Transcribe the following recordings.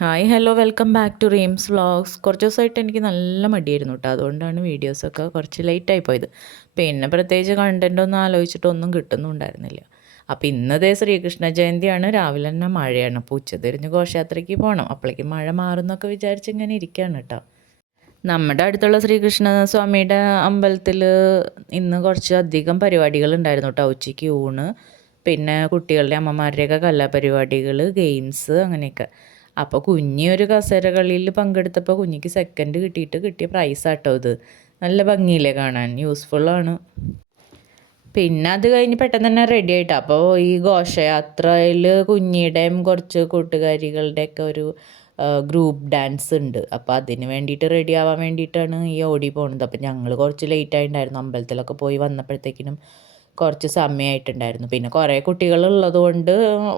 Hi hello welcome back to Reem's vlogs. കുറച്ച് ദിവസമായിട്ട് എനിക്ക് നല്ല മടിയായിരുന്നു കേട്ടോ അതുകൊണ്ടാണ് വീഡിയോസൊക്കെ കുറച്ച് ലേറ്റായി പോയത്. പിന്നെ പ്രത്യേകിച്ച് കണ്ടന്റ് ഒന്നും ആലോചിച്ചിട്ടൊന്നും കിട്ടുന്നുണ്ടായിരുന്നില്ല. അപ്പോൾ ഇന്നതേ ശ്രീകൃഷ്ണ ജയന്തിയാണ്. രാവിലെ തന്നെ മഴയാണ്. അപ്പോൾ ഉച്ചതിരിഞ്ഞ് ഘോഷയാത്രയ്ക്ക് പോകണം അപ്പോഴേക്കും മഴ മാറുന്നൊക്കെ വിചാരിച്ച് ഇങ്ങനെ ഇരിക്കുകയാണ് കേട്ടോ നമ്മുടെ അടുത്തുള്ള ശ്രീകൃഷ്ണ സ്വാമിയുടെ അമ്പലത്തിൽ ഇന്ന് കുറച്ച് അധികം പരിപാടികൾ ഉണ്ടായിരുന്നു കേട്ടോ ഉച്ചയ്ക്ക് ഊണ് പിന്നെ കുട്ടികളുടെ അമ്മമാരുടെയൊക്കെ കലാപരിപാടികൾ ഗെയിംസ് അങ്ങനെയൊക്കെ. അപ്പോൾ കുഞ്ഞി ഒരു കസേര കളിയിൽ പങ്കെടുത്തപ്പോൾ കുഞ്ഞിക്ക് സെക്കൻഡ് കിട്ടിയിട്ട് കിട്ടിയ പ്രൈസാട്ടോ ഇത്. നല്ല ഭംഗിയില്ലേ കാണാൻ. യൂസ്ഫുള്ളാണ് പിന്നെ അത് കഴിഞ്ഞ് പെട്ടെന്ന് തന്നെ റെഡി ആയിട്ട്. അപ്പോൾ ഈ ഘോഷയാത്രയിൽ കുഞ്ഞിയുടെയും കുറച്ച് കൂട്ടുകാരികളുടെയൊക്കെ ഒരു ഗ്രൂപ്പ് ഡാൻസ് ഉണ്ട്. അപ്പോൾ അതിന് വേണ്ടിയിട്ട് റെഡി ആവാൻ വേണ്ടിയിട്ടാണ് ഈ ഓടി പോകുന്നത് അപ്പോൾ ഞങ്ങൾ കുറച്ച് ലേറ്റ് ആയിട്ടുണ്ടായിരുന്നു. അമ്പലത്തിലൊക്കെ പോയി വന്നപ്പോഴത്തേക്കിനും കുറച്ച് സമയമായിട്ടുണ്ടായിരുന്നു പിന്നെ കുറേ കുട്ടികളുള്ളത് കൊണ്ട്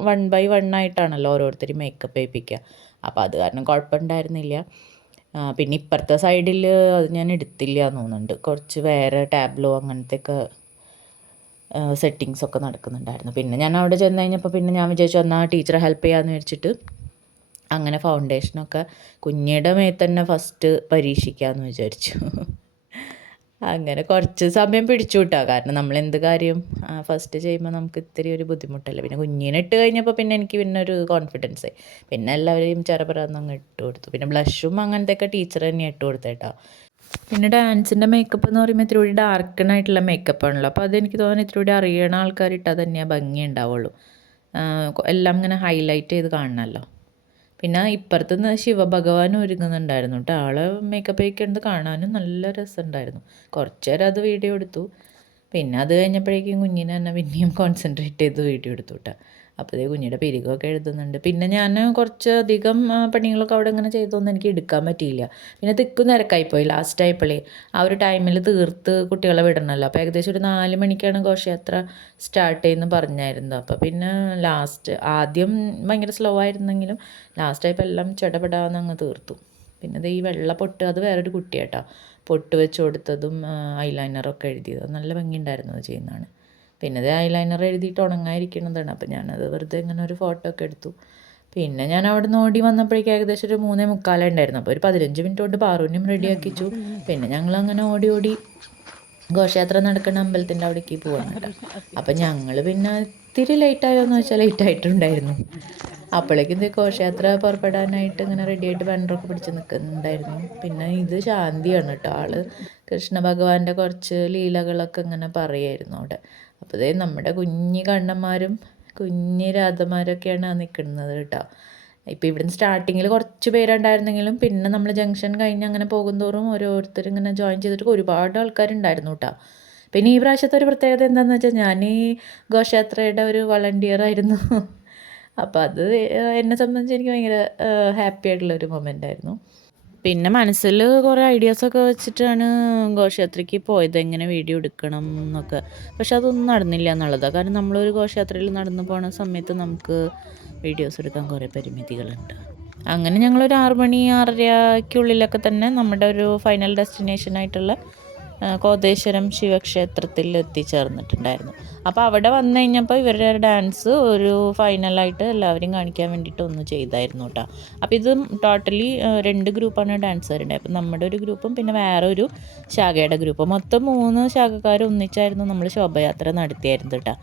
വൺ ബൈ വൺ ആയിട്ടാണല്ലോ ഓരോരുത്തരും മേക്കപ്പ് ചെയ്യിപ്പിക്കുക അപ്പോൾ അത് കാരണം കുഴപ്പമുണ്ടായിരുന്നില്ല. പിന്നെ ഇപ്പുറത്തെ സൈഡിൽ അത് ഞാൻ എടുത്തില്ല എന്ന് തോന്നുന്നുണ്ട്. കുറച്ച് വേറെ ടാബ്ലോ അങ്ങനത്തെയൊക്കെ ഒക്കെ സെറ്റിങ്സൊക്കെ നടക്കുന്നുണ്ടായിരുന്നു. പിന്നെ ഞാൻ അവിടെ ചെന്ന് കഴിഞ്ഞപ്പോൾ പിന്നെ ഞാൻ വിചാരിച്ചു എന്നാൽ ടീച്ചറെ ഹെൽപ്പ് ചെയ്യാമെന്ന് വെച്ചിട്ട് അങ്ങനെ ഫൗണ്ടേഷനൊക്കെ കുഞ്ഞിയുടെ മേത്ത് തന്നെ ഫസ്റ്റ് പരീക്ഷിക്കാമെന്ന് വിചാരിച്ചു. അങ്ങനെ കുറച്ച് സമയം പിടിച്ചു കിട്ടുക കാരണം നമ്മൾ എന്ത് കാര്യം ഫസ്റ്റ് ചെയ്യുമ്പോൾ നമുക്ക് ഇത്തിരി ഒരു ബുദ്ധിമുട്ടല്ല. പിന്നെ കുഞ്ഞിനെ ഇട്ട് കഴിഞ്ഞപ്പോൾ പിന്നെ എനിക്ക് പിന്നെ ഒരു കോൺഫിഡൻസ് പിന്നെ എല്ലാവരെയും ചെറുപറാന്ന് അങ്ങ് ഇട്ട് കൊടുത്തു. പിന്നെ ബ്ലഷും അങ്ങനത്തെയൊക്കെ ടീച്ചർ തന്നെ ഇട്ട് കൊടുത്തേട്ടോ. പിന്നെ ഡാൻസിന്റെ മേക്കപ്പ് എന്ന് പറയുമ്പോൾ ഇത്തിരി കൂടി ഡാർക്കനായിട്ടുള്ള മേക്കപ്പ് ആണല്ലോ. അപ്പോൾ അതെനിക്ക് തോന്നുന്നു ഇത്തിരി കൂടി അറിയണ ആൾക്കാർ ഇട്ടാൽ തന്നെയാണ് ഭംഗി ഉണ്ടാവുള്ളൂ എല്ലാം ഇങ്ങനെ ഹൈലൈറ്റ് ചെയ്ത് കാണണമല്ലോ പിന്നെ ഇപ്പുറത്ത് നിന്ന് ശിവഭഗവാൻ ഒരുങ്ങുന്നുണ്ടായിരുന്നു കേട്ടോ ആളെ മേക്കപ്പ് ചെയ്യിക്കുന്നത് കാണാനും നല്ല രസമുണ്ടായിരുന്നു. കുറച്ച് നേരം അത് വീഡിയോ എടുത്തു. പിന്നെ അത് കഴിഞ്ഞപ്പോഴേക്കും കുഞ്ഞിനെ തന്നെ പിന്നെയും കോൺസെൻട്രേറ്റ് ചെയ്ത് വീഡിയോ എടുത്തു കേട്ടോ അപ്പോൾ ഇതേ കുഞ്ഞിയുടെ പിരികൊക്കെ എഴുതുന്നുണ്ട്. പിന്നെ ഞാൻ കുറച്ച് അധികം പണികളൊക്കെ അവിടെ ഇങ്ങനെ ചെയ്തൊന്നും എനിക്ക് എടുക്കാൻ പറ്റിയില്ല. പിന്നെ തിക്കും തിരക്കായിപ്പോയി. പോയി ലാസ്റ്റ് ആയപ്പോഴേ ആ ഒരു ടൈമിൽ തീർത്ത് കുട്ടികളെ വിടണമല്ലോ അപ്പോൾ ഏകദേശം ഒരു നാല് മണിക്കാണ് ഘോഷയാത്ര സ്റ്റാർട്ട് ചെയ്യുന്നത് പറഞ്ഞായിരുന്നു. അപ്പോൾ പിന്നെ ലാസ്റ്റ് ആദ്യം ഭയങ്കര സ്ലോ ആയിരുന്നെങ്കിലും ലാസ്റ്റ് ആയപ്പോൾ എല്ലാം ചെടപെടാന്ന് അങ്ങ് തീർത്തു. പിന്നെ ഇത് ഈ വെള്ള പൊട്ട് അത് വേറൊരു കുട്ടിയാട്ടോ. പൊട്ട് വെച്ച് കൊടുത്തതും ഐലൈനറൊക്കെ എഴുതിയത്. നല്ല ഭംഗിയുണ്ടായിരുന്നു അത് ചെയ്യുന്നതാണ്. പിന്നെ അത് ഐലൈനർ എഴുതിയിട്ട് ഉണങ്ങാതിരിക്കുന്നതാണ് അപ്പോൾ ഞാനത് വെറുതെ ഇങ്ങനെ ഒരു ഫോട്ടോ ഒക്കെ എടുത്തു. പിന്നെ ഞാൻ അവിടെ നിന്ന് ഓടി വന്നപ്പോഴേക്കും ഏകദേശം ഒരു മൂന്നേ മുക്കാലേ ഉണ്ടായിരുന്നു. അപ്പോൾ ഒരു പതിനഞ്ച് മിനിറ്റ് കൊണ്ട് പാറൂനും റെഡിയാക്കിച്ചു പിന്നെ ഞങ്ങൾ അങ്ങനെ ഓടി ഓടി ഘോഷയാത്ര നടക്കുന്ന അമ്പലത്തിന്റെ അവിടേക്ക് പോകാൻ കേട്ടോ. അപ്പം ഞങ്ങൾ പിന്നെ ഇത്തിരി ലേറ്റായോ എന്ന് വെച്ചാൽ ലേറ്റ് ആയിട്ടുണ്ടായിരുന്നു. അപ്പോഴേക്കും ഇത് ഘോഷയാത്ര പുറപ്പെടാനായിട്ട് ഇങ്ങനെ റെഡിയായിട്ട് ബാനറൊക്കെ പിടിച്ച് നിൽക്കുന്നുണ്ടായിരുന്നു പിന്നെ ഇത് ശാന്തിയാണ് കേട്ടോ ആൾ. കൃഷ്ണ ഭഗവാന്റെ കുറച്ച് ലീലകളൊക്കെ ഇങ്ങനെ പറയായിരുന്നു അവിടെ. അപ്പോൾ ഇതേ നമ്മുടെ കുഞ്ഞി കണ്ണന്മാരും കുഞ്ഞി രാധമാരൊക്കെയാണ് നിൽക്കുന്നത് കേട്ടോ. ഇപ്പോൾ ഇവിടുന്ന് സ്റ്റാർട്ടിങ്ങിൽ കുറച്ച് പേരുണ്ടായിരുന്നെങ്കിലും പിന്നെ നമ്മൾ ജംഗ്ഷൻ കഴിഞ്ഞ് അങ്ങനെ പോകുന്തോറും ഓരോരുത്തർ ഇങ്ങനെ ജോയിൻ ചെയ്തിട്ട് ഒരുപാട് ആൾക്കാരുണ്ടായിരുന്നു കേട്ടോ. പിന്നെ ഈ പ്രാവശ്യത്തെ ഒരു പ്രത്യേകത എന്താണെന്ന് വെച്ചാൽ ഞാൻ ഈ ഘോഷയാത്രയുടെ ഒരു വളണ്ടിയർ ആയിരുന്നു. അപ്പോൾ അത് എന്നെ സംബന്ധിച്ച് എനിക്ക് ഭയങ്കര ഹാപ്പി ആയിട്ടുള്ളൊരു മൊമെന്റ് ആയിരുന്നു. പിന്നെ മനസ്സിൽ കുറേ ഐഡിയാസൊക്കെ വെച്ചിട്ടാണ് ഘോഷയാത്രയ്ക്ക് പോയത്. എങ്ങനെ വീഡിയോ എടുക്കണം എന്നൊക്കെ. പക്ഷെ അതൊന്നും നടന്നില്ല എന്നുള്ളതാണ് കാരണം നമ്മളൊരു ഘോഷയാത്രയിൽ നടന്നു പോണ സമയത്ത് നമുക്ക് വീഡിയോസ് എടുക്കാൻ കുറേ പരിമിതികളുണ്ട്. അങ്ങനെ ഞങ്ങളൊരു ആറ് മണി ആറരയ്ക്കുള്ളിലൊക്കെ തന്നെ നമ്മുടെ ഒരു ഫൈനൽ ഡെസ്റ്റിനേഷനായിട്ടുള്ള കോതേശ്വരം ശിവക്ഷേത്രത്തിൽ എത്തിച്ചേർന്നിട്ടുണ്ടായിരുന്നു. അപ്പോൾ അവിടെ വന്നു കഴിഞ്ഞപ്പോൾ ഇവരുടെ ഡാൻസ് ഒരു ഫൈനലായിട്ട് എല്ലാവരും കാണിക്കാൻ വേണ്ടിയിട്ട് ഒന്ന് ചെയ്തായിരുന്നു കേട്ടോ അപ്പോൾ ഇത് ടോട്ടലി രണ്ട് ഗ്രൂപ്പാണ് ഡാൻസറുടെ അപ്പോൾ നമ്മുടെ ഒരു ഗ്രൂപ്പും പിന്നെ വേറെ ഒരു ശാഖയുടെ ഗ്രൂപ്പും. മൊത്തം മൂന്ന് ശാഖക്കാർ ഒന്നിച്ചായിരുന്നു നമ്മൾ ശോഭയാത്ര നടത്തിയായിരുന്നു കേട്ടോ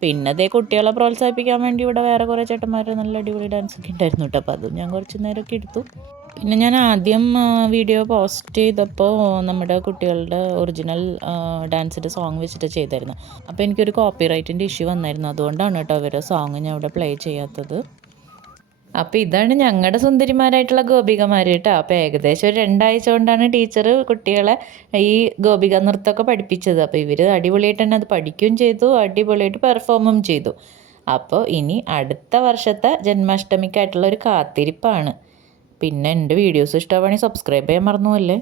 പിന്നെ അതേ കുട്ടികളെ പ്രോത്സാഹിപ്പിക്കാൻ വേണ്ടി ഇവിടെ വേറെ കുറേ ചേട്ടന്മാർ നല്ല അടിപൊളി ഡാൻസ് ഒക്കെ ഉണ്ടായിരുന്നു കേട്ടോ അപ്പോൾ അതും ഞാൻ കുറച്ച് നേരമൊക്കെ എടുത്തു. പിന്നെ ഞാൻ ആദ്യം വീഡിയോ പോസ്റ്റ് ചെയ്തപ്പോൾ നമ്മുടെ കുട്ടികളുടെ ഒറിജിനൽ ഡാൻസിന്റെ സോങ് വെച്ചിട്ട് ചെയ്തായിരുന്നു. അപ്പോൾ എനിക്കൊരു കോപ്പി റൈറ്റിന്റെ ഇഷ്യൂ വന്നായിരുന്നു. അതുകൊണ്ടാണ് കേട്ടോ അവരുടെ സോങ് ഞാൻ ഇവിടെ പ്ലേ ചെയ്യാത്തത്. അപ്പോൾ ഇതാണ് ഞങ്ങളുടെ സുന്ദരിമാരായിട്ടുള്ള ഗോപികമാർ കേട്ടോ. അപ്പോൾ ഏകദേശം ഒരു രണ്ടാഴ്ച കൊണ്ടാണ് ടീച്ചർ കുട്ടികളെ ഈ ഗോപിക നൃത്തമൊക്കെ പഠിപ്പിച്ചത്. അപ്പോൾ ഇവർ അടിപൊളിയായിട്ട് തന്നെ അത് പഠിക്കുകയും ചെയ്തു അടിപൊളിയായിട്ട് പെർഫോമും ചെയ്തു. അപ്പോൾ ഇനി അടുത്ത വർഷത്തെ ജന്മാഷ്ടമിക്കായിട്ടുള്ള ഒരു കാത്തിരിപ്പാണ്. പിന്നെ എന്റെ വീഡിയോസ് ഇഷ്ടമാണെങ്കിൽ സബ്സ്ക്രൈബ് ചെയ്യാൻ മറന്നുവല്ലേ